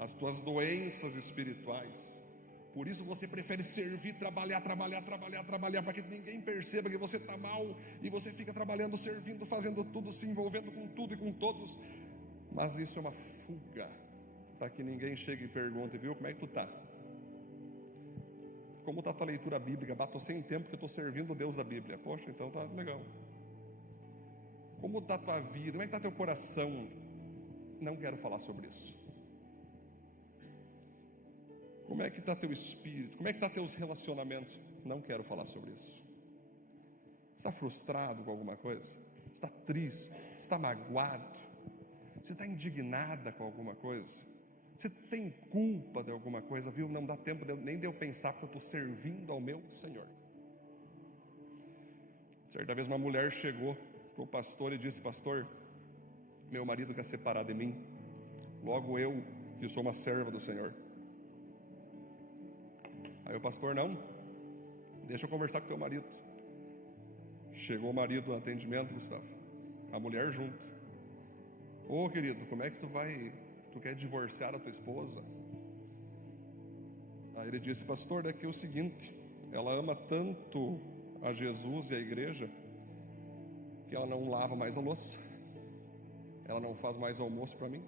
as tuas doenças espirituais. Por isso você prefere servir, trabalhar, para que ninguém perceba que você está mal, e você fica trabalhando, servindo, fazendo tudo, se envolvendo com tudo e com todos. Mas isso é uma fuga, para que ninguém chegue e pergunte: viu, como é que tu está? Como está a tua leitura bíblica? Bato sem tempo que eu estou servindo o Deus da Bíblia. Poxa, então tá legal. Como está a tua vida? Como é que está teu coração? Não quero falar sobre isso. Como é que está teu espírito? Como é que está teus relacionamentos? Não quero falar sobre isso. Está frustrado com alguma coisa? Está triste? Está magoado? Você está indignada com alguma coisa? Você tem culpa de alguma coisa? Viu? Não dá tempo nem de eu pensar, porque eu estou servindo ao meu Senhor. Certa vez uma mulher chegou para o pastor e disse: pastor, meu marido quer separar de mim, logo eu, que sou uma serva do Senhor. Aí o pastor: não, deixa eu conversar com teu marido. Chegou o marido no atendimento, Gustavo, a mulher junto. Ô querido, como é que tu quer divorciar a tua esposa? Aí ele disse: pastor, daqui é o seguinte, ela ama tanto a Jesus e a igreja, que ela não lava mais a louça, ela não faz mais almoço para mim.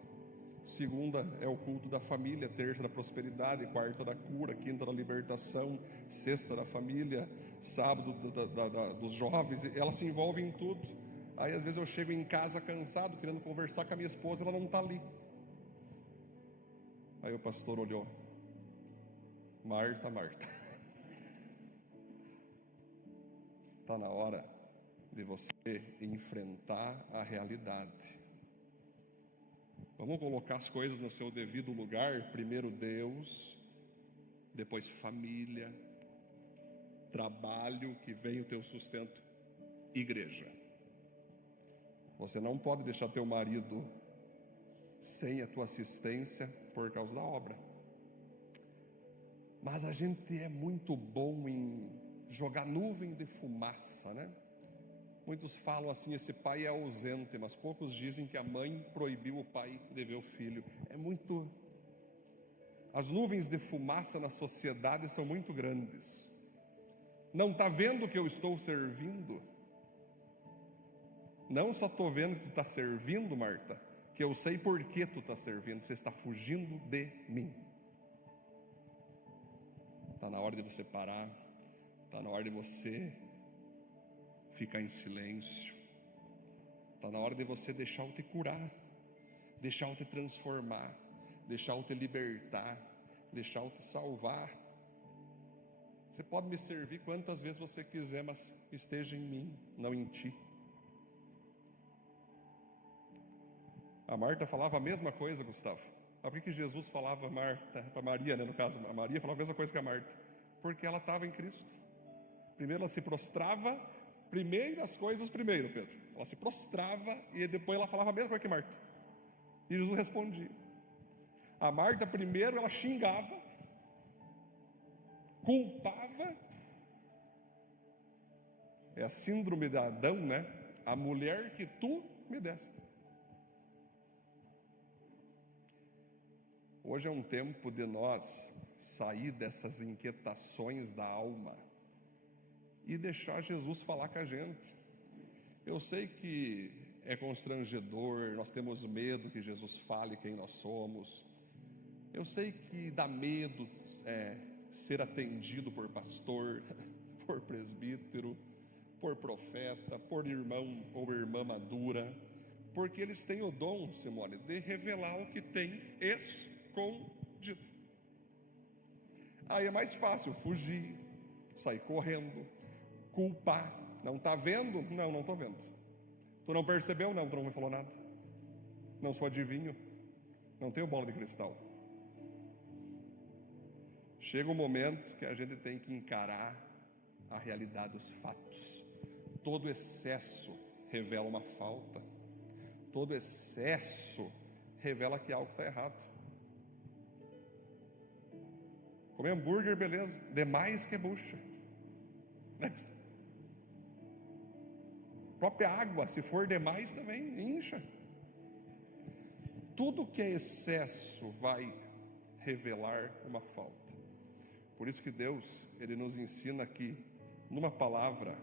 Segunda é o culto da família, terça da prosperidade, quarta da cura, quinta da libertação, sexta da família, sábado dos jovens. Ela se envolve em tudo. Aí às vezes eu chego em casa cansado, querendo conversar com a minha esposa, ela não está ali. Aí o pastor olhou: Marta, Marta, está na hora de você enfrentar a realidade. Vamos colocar as coisas no seu devido lugar. Primeiro Deus, depois família, trabalho, que vem o teu sustento, igreja. Você não pode deixar teu marido sem a tua assistência por causa da obra. Mas a gente é muito bom em jogar nuvem de fumaça, né? Muitos falam assim: esse pai é ausente, mas poucos dizem que a mãe proibiu o pai de ver o filho. É muito... As nuvens de fumaça na sociedade são muito grandes. Não está vendo que eu estou servindo? Não só estou vendo que tu está servindo, Marta, que eu sei por que tu está servindo. Você está fugindo de mim. Está na hora de você parar. Está na hora de você ficar em silêncio. Está na hora de você deixar eu te curar, deixar eu te transformar, deixar eu te libertar, deixar eu te salvar. Você pode me servir quantas vezes você quiser, mas esteja em mim, não em ti. A Marta falava a mesma coisa, Gustavo. Sabe por que Jesus falava para Maria, né? No caso, a Maria falava a mesma coisa que a Marta, porque ela estava em Cristo. Primeiro ela se prostrava. Primeiras coisas primeiro, Pedro. Ela se prostrava e depois ela falava a mesma coisa que Marta. E Jesus respondia. A Marta primeiro ela xingava, culpava. É a síndrome de Adão, né? A mulher que tu me deste. Hoje é um tempo de nós sair dessas inquietações da alma e deixar Jesus falar com a gente. Eu sei que é constrangedor, nós temos medo que Jesus fale quem nós somos. Eu sei que dá medo ser atendido por pastor, por presbítero, por profeta, por irmão ou irmã madura, porque eles têm o dom, Simone, de revelar o que tem escondido. Aí é mais fácil fugir, sair correndo, culpar. Não está vendo? Não estou vendo. Tu não percebeu? Não, tu não me falou nada. Não sou adivinho, não tenho bola de cristal. Chega um momento que a gente tem que encarar a realidade dos fatos. Todo excesso revela uma falta. Todo excesso revela que algo está errado. Comer hambúrguer, beleza. Demais que é bucha. Própria água, se for demais também, incha. Tudo que é excesso vai revelar uma falta. Por isso que Deus, Ele nos ensina que, numa palavra,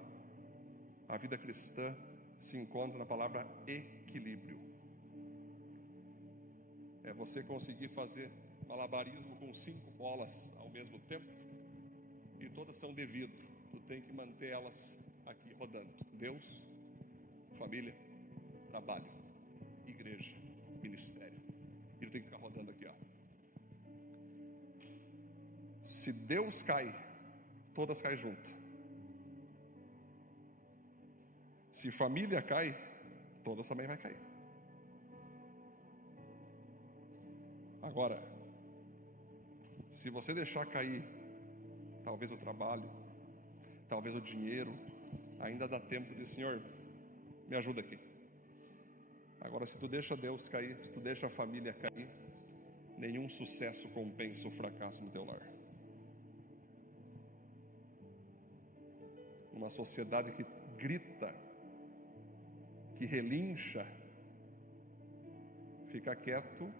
a vida cristã se encontra na palavra equilíbrio. É você conseguir fazer malabarismo com 5 bolas ao mesmo tempo, e todas são de vidro. Tu tem que manter elas aqui rodando. Deus, família, trabalho, igreja, ministério. E tu tem que ficar rodando aqui, ó. Se Deus cai, todas caem junto. Se família cai, todas também vai cair. Agora, se você deixar cair, talvez o trabalho, talvez o dinheiro, ainda dá tempo de, Senhor, me ajuda aqui. Agora, se tu deixa Deus cair, se tu deixa a família cair, nenhum sucesso compensa o fracasso no teu lar. Uma sociedade que grita, que relincha, ficar quieto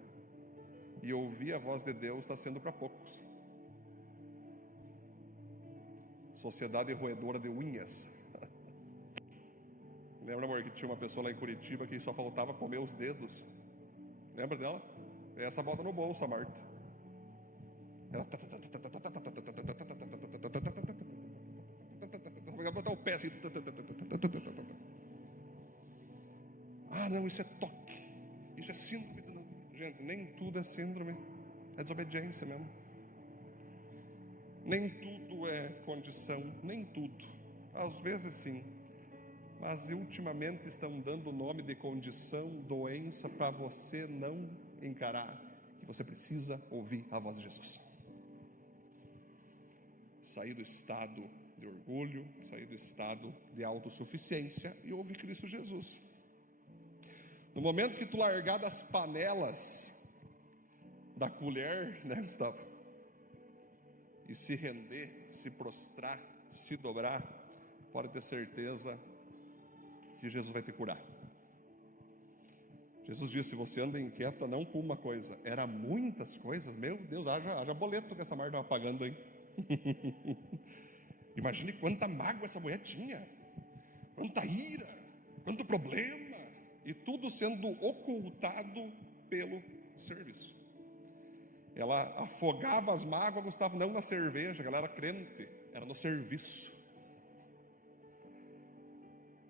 e ouvir a voz de Deus está sendo para poucos. Sociedade roedora de unhas. Lembra, amor, que tinha uma pessoa lá em Curitiba que só faltava comer os dedos? Lembra dela? Essa bota no bolso, a Marta. Ela vai botar o pé assim. Ah, não, isso é toque. Isso é síndrome. Gente, nem tudo é síndrome. É desobediência mesmo. Nem tudo é condição. Nem tudo. Às vezes sim. Mas ultimamente estão dando o nome de condição, doença, para você não encarar que você precisa ouvir a voz de Jesus. Sair do estado de orgulho, sair do estado de autossuficiência e ouvir Cristo Jesus. No momento que tu largar das panelas, da colher, né, Gustavo? E se render, se prostrar, se dobrar, pode ter certeza que Jesus vai te curar. Jesus disse: você anda inquieta não com uma coisa, era muitas coisas. Meu Deus, haja boleto que essa mulher estava pagando aí. Imagine quanta mágoa essa mulher tinha, quanta ira, quanto problema, e tudo sendo ocultado pelo serviço. Ela afogava as mágoas, Gustavo, não na cerveja, ela era crente, era no serviço.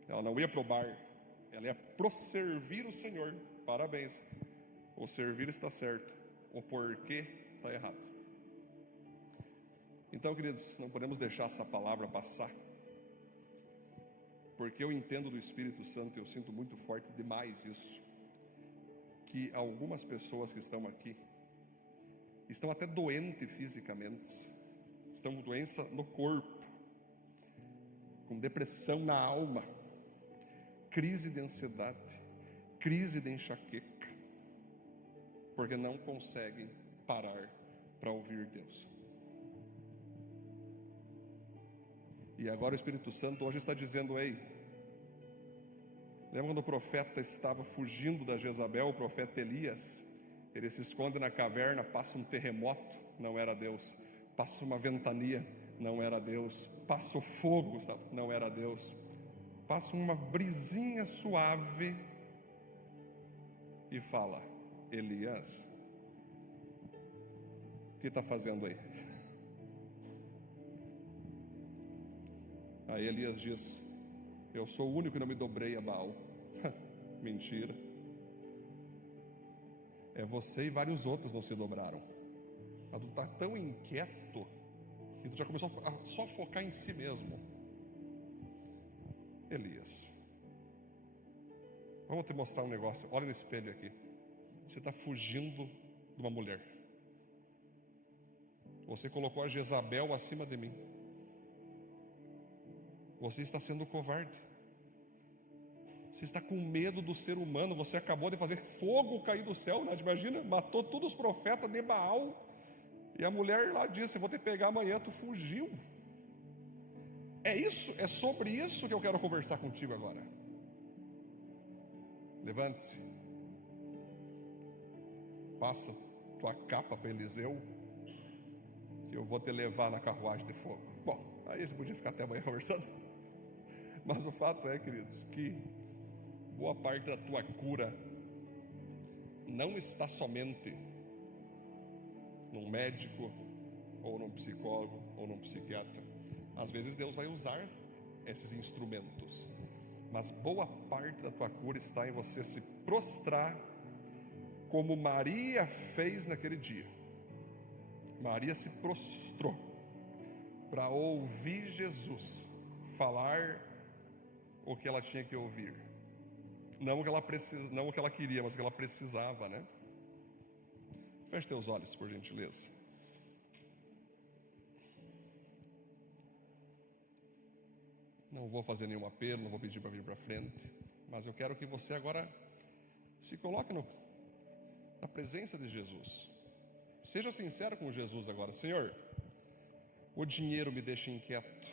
Ela não ia pro bar, ela ia pro servir o Senhor. Parabéns, o servir está certo, o porquê está errado. Então, queridos, não podemos deixar essa palavra passar, porque eu entendo do Espírito Santo, eu sinto muito forte demais isso, que algumas pessoas que estão aqui estão até doentes fisicamente, estão com doença no corpo, com depressão na alma, crise de ansiedade, crise de enxaqueca, porque não conseguem parar para ouvir Deus. E agora o Espírito Santo hoje está dizendo: ei, lembra quando o profeta estava fugindo da Jezabel, o profeta Elias? Ele se esconde na caverna, passa um terremoto, não era Deus. Passa uma ventania, não era Deus. Passa o fogo, não era Deus. Passa uma brisinha suave e fala: Elias, o que está fazendo aí? Aí Elias diz: eu sou o único que não me dobrei a Baal. Mentira. É você e vários outros não se dobraram. Mas tu está tão inquieto que tu já começou a só focar em si mesmo. Elias, vamos te mostrar um negócio. Olha no espelho aqui. Você está fugindo de uma mulher. Você colocou a Jezabel acima de mim. Você está sendo covarde. Você está com medo do ser humano. Você acabou de fazer fogo cair do céu, né? Imagina, matou todos os profetas de Baal. E a mulher lá disse: vou te pegar amanhã. Tu fugiu. É isso, é sobre isso que eu quero conversar contigo agora. Levante-se. Passa tua capa para Eliseu, que eu vou te levar na carruagem de fogo. Bom, aí a gente podia ficar até amanhã conversando, mas o fato é, queridos, que boa parte da tua cura não está somente num médico, ou num psicólogo, ou num psiquiatra. Às vezes Deus vai usar esses instrumentos, mas boa parte da tua cura está em você se prostrar, como Maria fez naquele dia. Maria se prostrou para ouvir Jesus falar o que ela tinha que ouvir, não o que ela queria, mas o que ela precisava, né? Feche teus olhos, por gentileza. Não vou fazer nenhum apelo, não vou pedir para vir para frente, mas eu quero que você agora se coloque na presença de Jesus. Seja sincero com Jesus agora. Senhor, o dinheiro me deixa inquieto,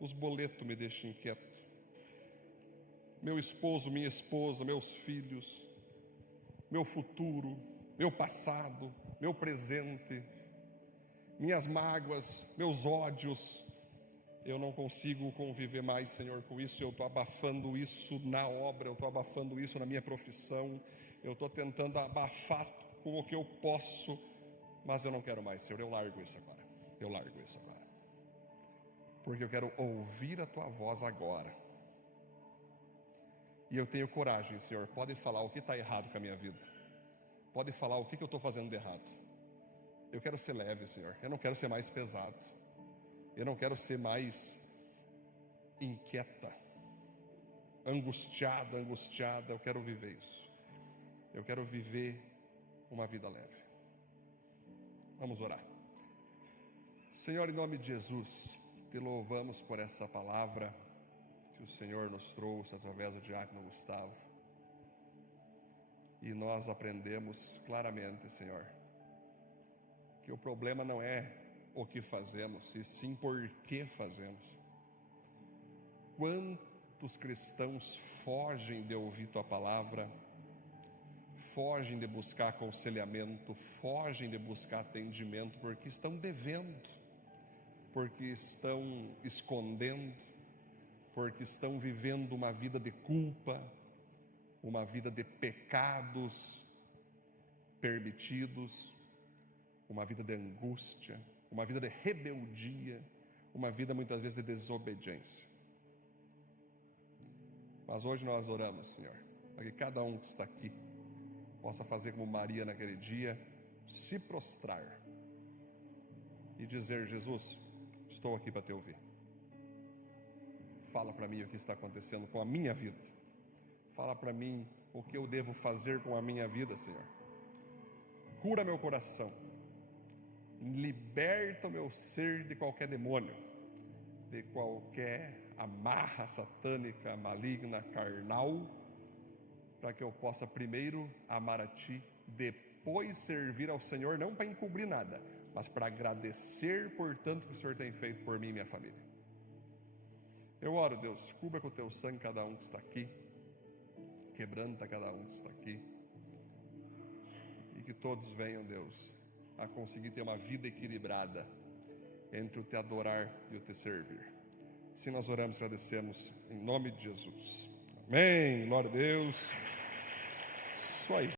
os boletos me deixam inquieto, meu esposo, minha esposa, meus filhos, meu futuro, meu passado, meu presente, minhas mágoas, meus ódios. Eu não consigo conviver mais, Senhor, com isso. Eu estou abafando isso na obra, eu estou abafando isso na minha profissão, eu estou tentando abafar com o que eu posso, mas eu não quero mais, Senhor. Eu largo isso agora, porque eu quero ouvir a tua voz agora. E eu tenho coragem, Senhor. Pode falar o que está errado com a minha vida, pode falar o que eu estou fazendo de errado. Eu quero ser leve, Senhor. Eu não quero ser mais pesado, eu não quero ser mais inquieta, angustiada. Eu quero viver isso. Eu quero viver uma vida leve. Vamos orar. Senhor, em nome de Jesus, te louvamos por essa palavra que o Senhor nos trouxe através do diácono Gustavo. E nós aprendemos claramente, Senhor, que o problema não é o que fazemos, e sim por que fazemos. Quantos cristãos fogem de ouvir tua palavra, fogem de buscar aconselhamento, fogem de buscar atendimento, porque estão devendo, porque estão escondendo, porque estão vivendo uma vida de culpa, uma vida de pecados permitidos, uma vida de angústia, uma vida de rebeldia, uma vida muitas vezes de desobediência. Mas hoje nós oramos, Senhor, para que cada um que está aqui possa fazer como Maria naquele dia, se prostrar e dizer: Jesus, estou aqui para te ouvir. Fala para mim o que está acontecendo com a minha vida. Fala para mim o que eu devo fazer com a minha vida, Senhor. Cura meu coração. Liberta o meu ser de qualquer demônio, de qualquer amarra satânica, maligna, carnal, para que eu possa primeiro amar a Ti, depois servir ao Senhor, não para encobrir nada, mas para agradecer por tanto que o Senhor tem feito por mim e minha família. Eu oro, Deus, cubra com o Teu sangue cada um que está aqui, quebranta cada um que está aqui, e que todos venham, Deus, a conseguir ter uma vida equilibrada entre o Te adorar e o Te servir. Se nós oramos e agradecemos em nome de Jesus. Amém, glória a Deus. Isso aí.